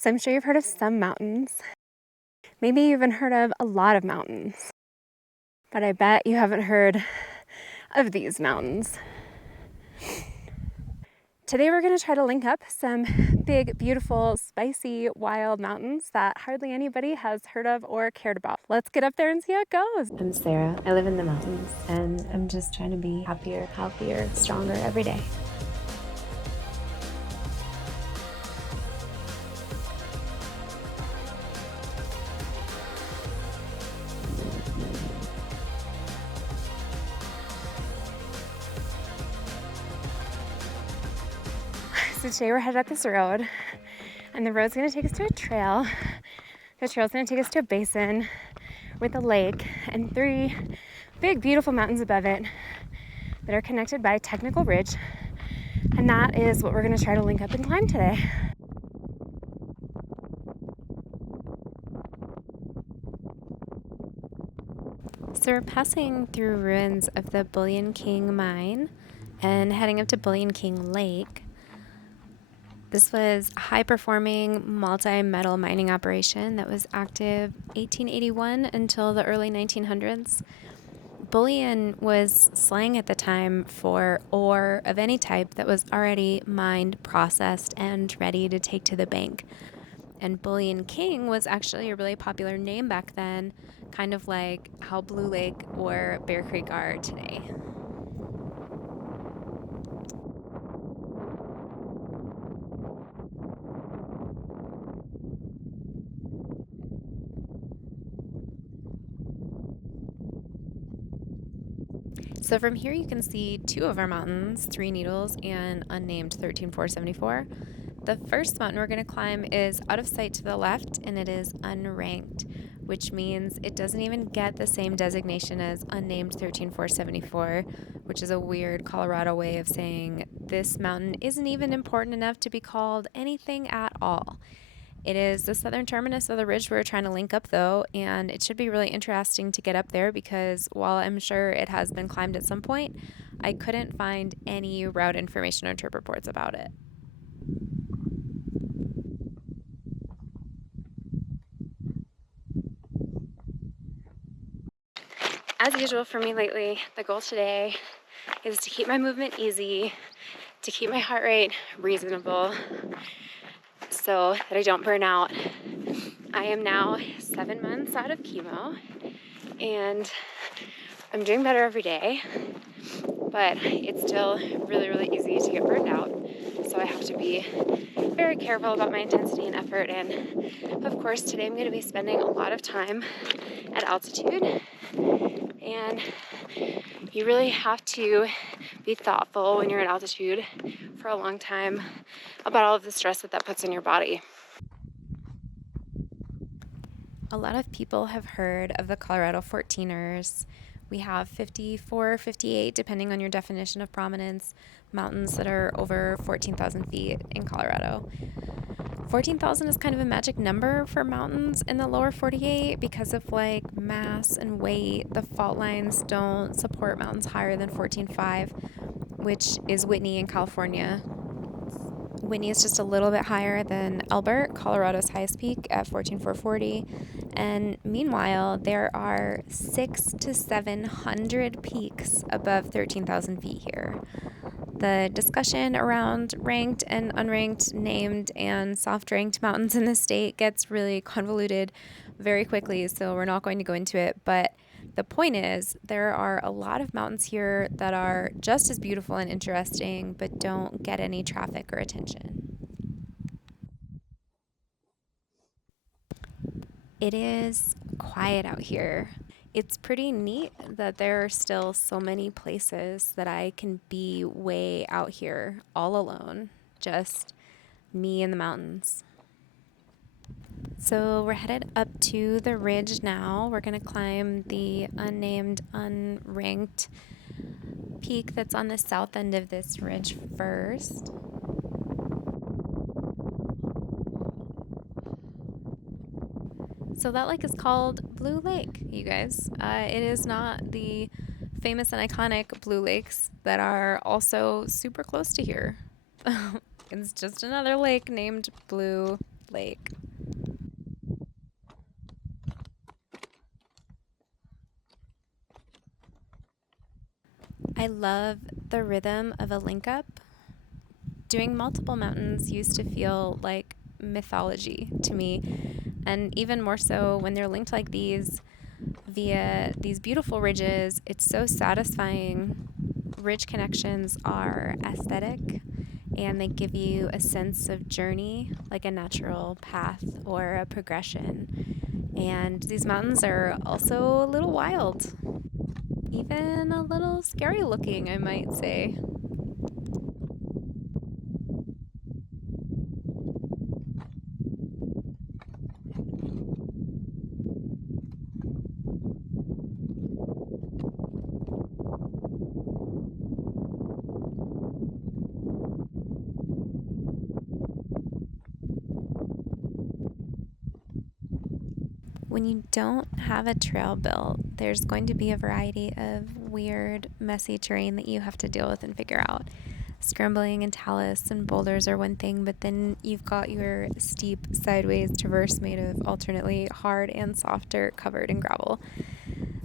So I'm sure you've heard of some mountains. Maybe you even heard of a lot of mountains. But I bet you haven't heard of these mountains. Today we're going to try to link up some big, beautiful, spicy, wild mountains that hardly anybody has heard of or cared about. Let's get up there and see how it goes. I'm Sarah. I live in the mountains and I'm just trying to be happier, healthier, stronger every day. So today we're headed up this road, and the road's gonna take us to a trail. The trail's gonna take us to a basin with a lake and 3 big, beautiful mountains above it that are connected by a technical ridge. And that is what we're gonna try to link up and climb today. So we're passing through ruins of the Bullion King mine and heading up to Bullion King Lake. This was a high-performing multi-metal mining operation that was active 1881 until the early 1900s. Bullion was slang at the time for ore of any type that was already mined, processed, and ready to take to the bank. And Bullion King was actually a really popular name back then, kind of like how Blue Lake or Bear Creek are today. So from here you can see 2 of our mountains, Three Needles and Unnamed 13474. The first mountain we're going to climb is out of sight to the left, and it is unranked, which means it doesn't even get the same designation as Unnamed 13474, which is a weird Colorado way of saying this mountain isn't even important enough to be called anything at all. It is the southern terminus of the ridge we're trying to link up, though, and it should be really interesting to get up there because while I'm sure it has been climbed at some point, I couldn't find any route information or trip reports about it. As usual for me lately, the goal today is to keep my movement easy, to keep my heart rate reasonable, so that I don't burn out. I am now 7 months out of chemo, and I'm doing better every day, but it's still really, really easy to get burned out. So I have to be very careful about my intensity and effort. And of course, today I'm going to be spending a lot of time at altitude. And you really have to be thoughtful when you're at altitude for a long time about all of the stress that puts in your body. A lot of people have heard of the Colorado 14ers. We have 54, 58, depending on your definition of prominence, mountains that are over 14,000 feet in Colorado. 14,000 is kind of a magic number for mountains in the lower 48 because of like mass and weight. The fault lines don't support mountains higher than 14.5, which is Whitney in California. Whitney is just a little bit higher than Elbert, Colorado's highest peak at 14,440. And meanwhile, there are 600 to 700 peaks above 13,000 feet here. The discussion around ranked and unranked, named and soft ranked mountains in the state gets really convoluted very quickly, so we're not going to go into it. But the point is, there are a lot of mountains here that are just as beautiful and interesting, but don't get any traffic or attention. It is quiet out here. It's pretty neat that there are still so many places that I can be way out here all alone, just me and the mountains. So we're headed up to the ridge now. We're going to climb the unnamed, unranked peak that's on the south end of this ridge first. So that lake is called Blue Lake, you guys. It is not the famous and iconic Blue Lakes that are also super close to here. It's just another lake named Blue lake. I love the rhythm of a Linkup. Doing multiple mountains used to feel like mythology to me, and even more so when they're linked like these via these beautiful ridges. It's so satisfying. Ridge connections are aesthetic, and they give you a sense of journey, like a natural path or a progression. And these mountains are also a little wild, even a little scary looking, I might say. When you don't have a trail built, there's going to be a variety of weird, messy terrain that you have to deal with and figure out. Scrambling and talus and boulders are one thing, but then you've got your steep sideways traverse made of alternately hard and soft dirt covered in gravel.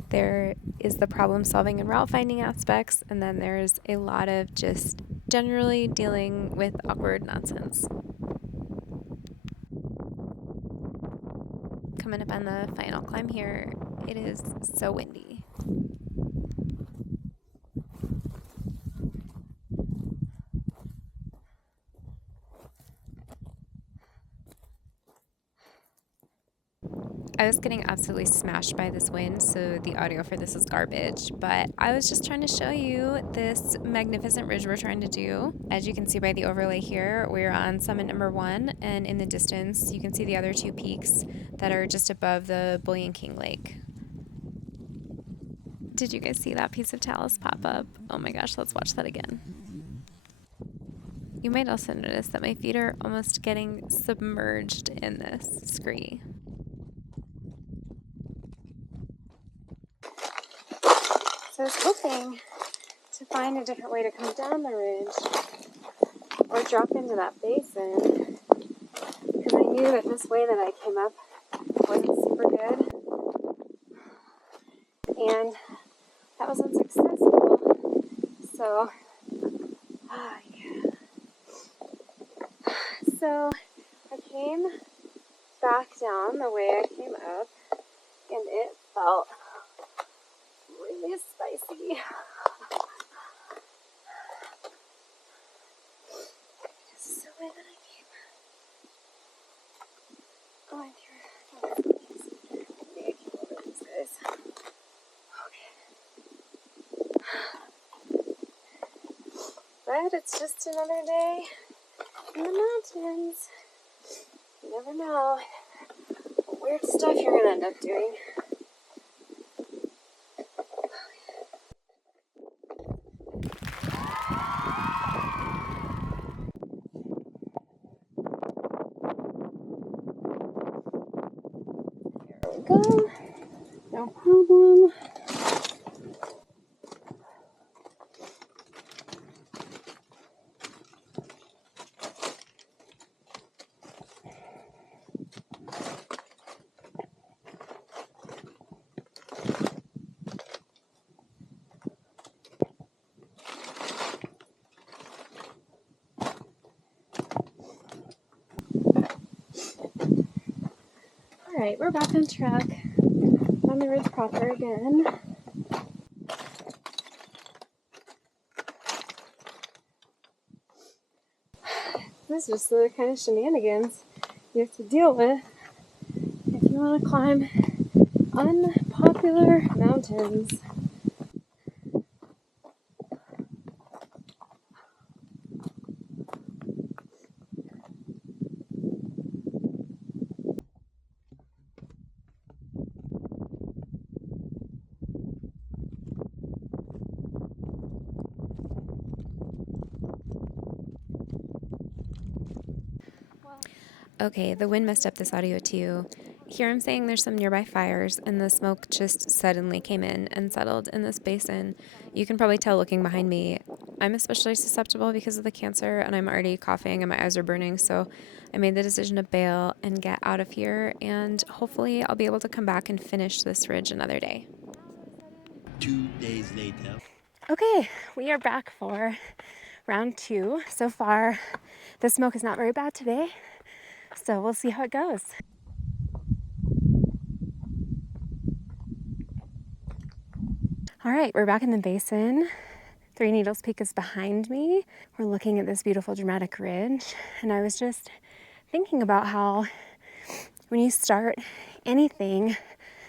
There is the problem solving and route finding aspects, and then there's a lot of just generally dealing with awkward nonsense. Coming up on the final climb here, it is so windy. I was getting absolutely smashed by this wind, so the audio for this is garbage, but I was just trying to show you this magnificent ridge we're trying to do. As you can see by the overlay here, we're on summit number 1, and in the distance you can see the other 2 peaks that are just above the Bullion King Lake. Did you guys see that piece of talus pop up? Oh my gosh, let's watch that again. You might also notice that my feet are almost getting submerged in this scree. So I was hoping to find a different way to come down the ridge or drop into that basin, because I knew that this way that I came up wasn't super good, and that was unsuccessful. So, So I came back down the way I came up, and it felt really spicy. This is the way that I came. Going through. Maybe I came over these guys. Okay. But it's just another day in the mountains. You never know what weird stuff you're going to end up doing. There we go. No problem. Alright, we're back on track on the ridge proper again. This is just the kind of shenanigans you have to deal with if you want to climb unpopular mountains. Okay, the wind messed up this audio too. Here I'm saying there's some nearby fires, and the smoke just suddenly came in and settled in this basin. You can probably tell looking behind me. I'm especially susceptible because of the cancer, and I'm already coughing and my eyes are burning, so I made the decision to bail and get out of here, and hopefully I'll be able to come back and finish this ridge another day. 2 days later. Okay, we are back for round 2. So far, the smoke is not very bad today, so we'll see how it goes. All right, we're back in the basin. Three Needles Peak is behind me. We're looking at this beautiful dramatic ridge, and I was just thinking about how when you start anything,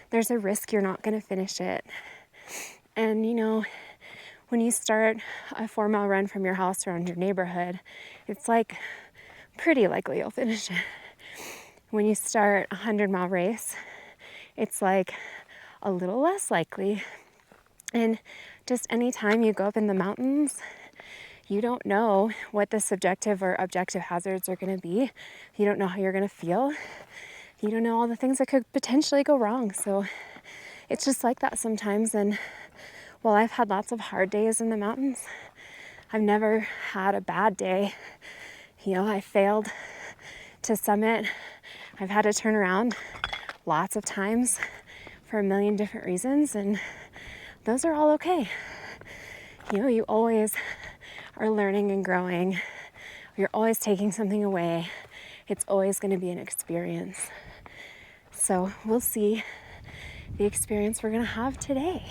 there's a risk you're not going to finish it. And you know, when you start a 4-mile run from your house around your neighborhood, it's like pretty likely you'll finish it. When you start a 100-mile race, it's like a little less likely. And just anytime you go up in the mountains, you don't know what the subjective or objective hazards are going to be. You don't know how you're going to feel. You don't know all the things that could potentially go wrong. So it's just like that sometimes. And while I've had lots of hard days in the mountains, I've never had a bad day. You know, I failed to summit. I've had to turn around lots of times for a million different reasons, and those are all okay. You know, you always are learning and growing. You're always taking something away. It's always going to be an experience. So we'll see the experience we're going to have today.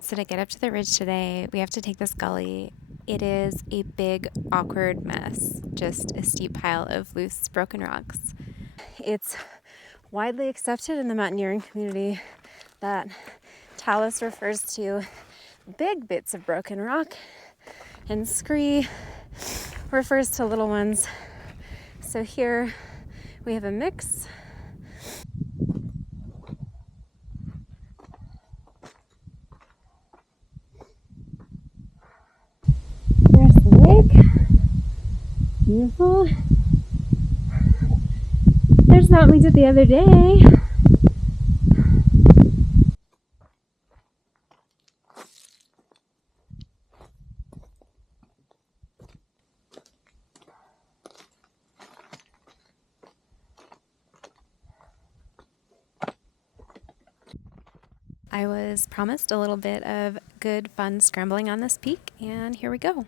So to get up to the ridge today, we have to take this gully. It is a big, awkward mess, just a steep pile of loose, broken rocks. It's widely accepted in the mountaineering community that talus refers to big bits of broken rock, and scree refers to little ones. So here we have a mix. There's the lake. Beautiful. There's that we did the other day. I was promised a little bit of good, fun scrambling on this peak, and here we go.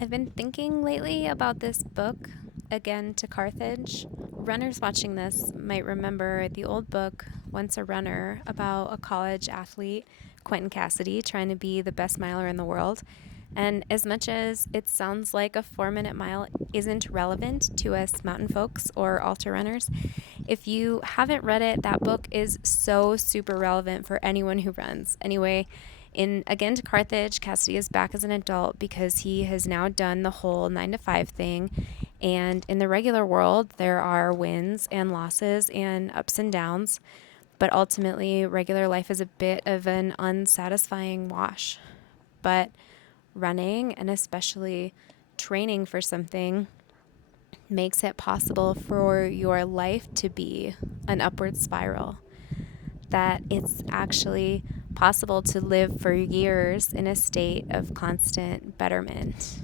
I've been thinking lately about this book, Again to Carthage. Runners watching this might remember the old book, Once a Runner, about a college athlete, Quentin Cassidy, trying to be the best miler in the world. And as much as it sounds like a 4-minute mile isn't relevant to us mountain folks or ultra runners, if you haven't read it, that book is so super relevant for anyone who runs. Anyway, in Again to Carthage, Cassidy is back as an adult because he has now done the whole 9 to 5 thing. And in the regular world, there are wins and losses and ups and downs. But ultimately, regular life is a bit of an unsatisfying wash. But running, and especially training for something, makes it possible for your life to be an upward spiral. That it's actually possible to live for years in a state of constant betterment.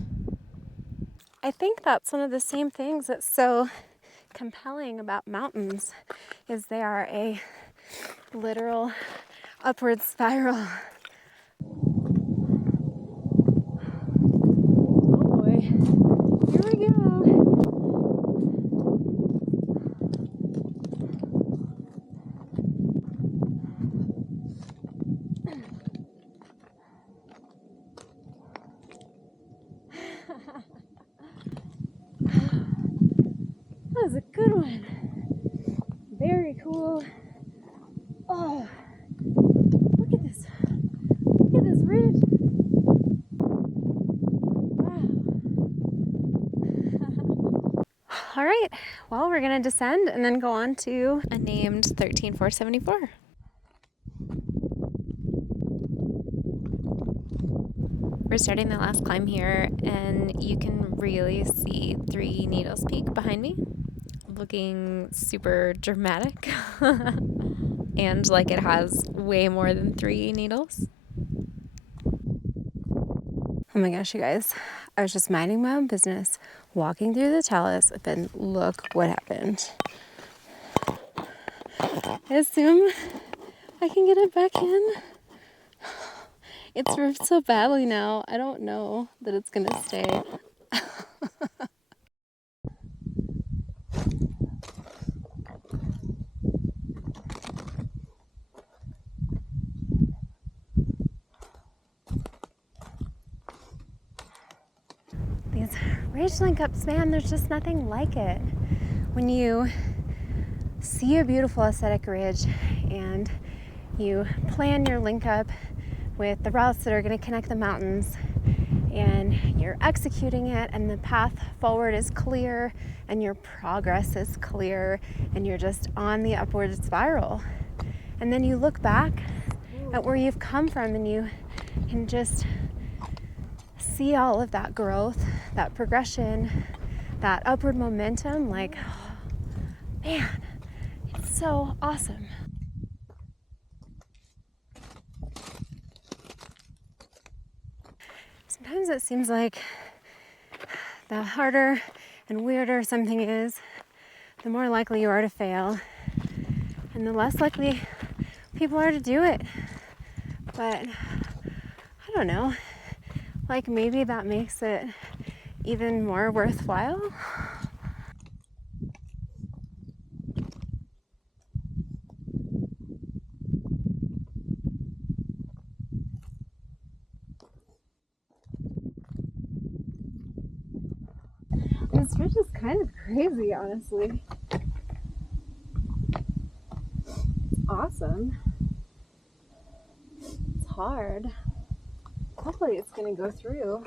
I think that's one of the same things that's so compelling about mountains, is they are a literal upward spiral. Oh boy, here we go. That was a good one. cool. Oh, look at this. Look at this ridge. Wow. All right, well, we're gonna descend and then go on to Unnamed 13474. We're starting the last climb here, and you can really see Three Needles Peak behind me, looking super dramatic, and like it has way more than 3 needles. Oh my gosh, you guys, I was just minding my own business, walking through the talus, and look what happened. I assume I can get it back in. It's ripped so badly now, I don't know that it's gonna stay. These ridge linkups, man, there's just nothing like it. When you see a beautiful aesthetic ridge and you plan your link up with the routes that are going to connect the mountains, and you're executing it, and the path forward is clear and your progress is clear and you're just on the upward spiral, and then you look back at where you've come from and you can just see all of that growth, that progression, that upward momentum, like, oh, man, it's so awesome. Sometimes it seems like the harder and weirder something is, the more likely you are to fail, and the less likely people are to do it. But I don't know, like maybe that makes it even more worthwhile. This ridge is kind of crazy, honestly. It's awesome. It's hard. Hopefully it's gonna go through.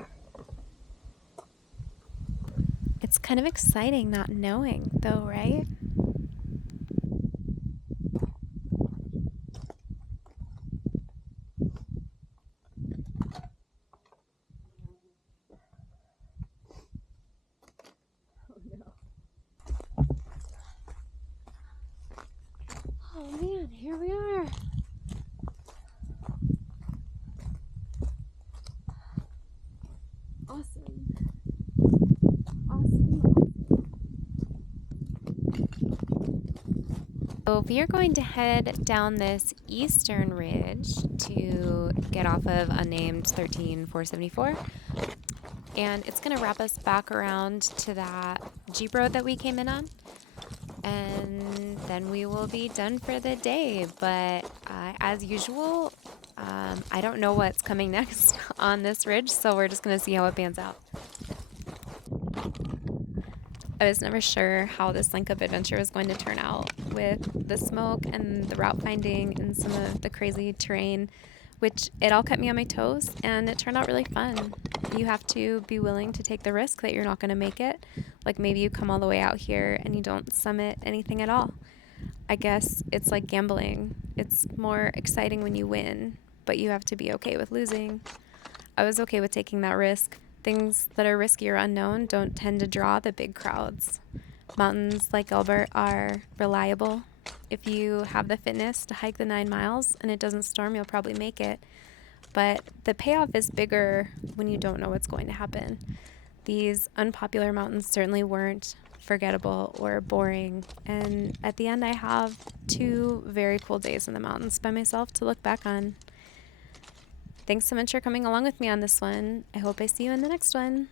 It's kind of exciting not knowing, though, right? Oh man, here we are. Awesome. So we are going to head down this eastern ridge to get off of Unnamed 13474. And it's going to wrap us back around to that Jeep road that we came in on. And then we will be done for the day. But as usual, I don't know what's coming next on this ridge, so we're just going to see how it pans out. I was never sure how this Linkup adventure was going to turn out with the smoke and the route finding and some of the crazy terrain, which it all kept me on my toes, and it turned out really fun. You have to be willing to take the risk that you're not going to make it. Like maybe you come all the way out here and you don't summit anything at all. I guess it's like gambling. It's more exciting when you win, but you have to be okay with losing. I was okay with taking that risk. Things that are risky or unknown don't tend to draw the big crowds. Mountains like Albert are reliable. If you have the fitness to hike the 9 miles and it doesn't storm, you'll probably make it. But the payoff is bigger when you don't know what's going to happen. These unpopular mountains certainly weren't forgettable or boring. And at the end, I have 2 very cool days in the mountains by myself to look back on. Thanks so much for coming along with me on this one. I hope I see you in the next one.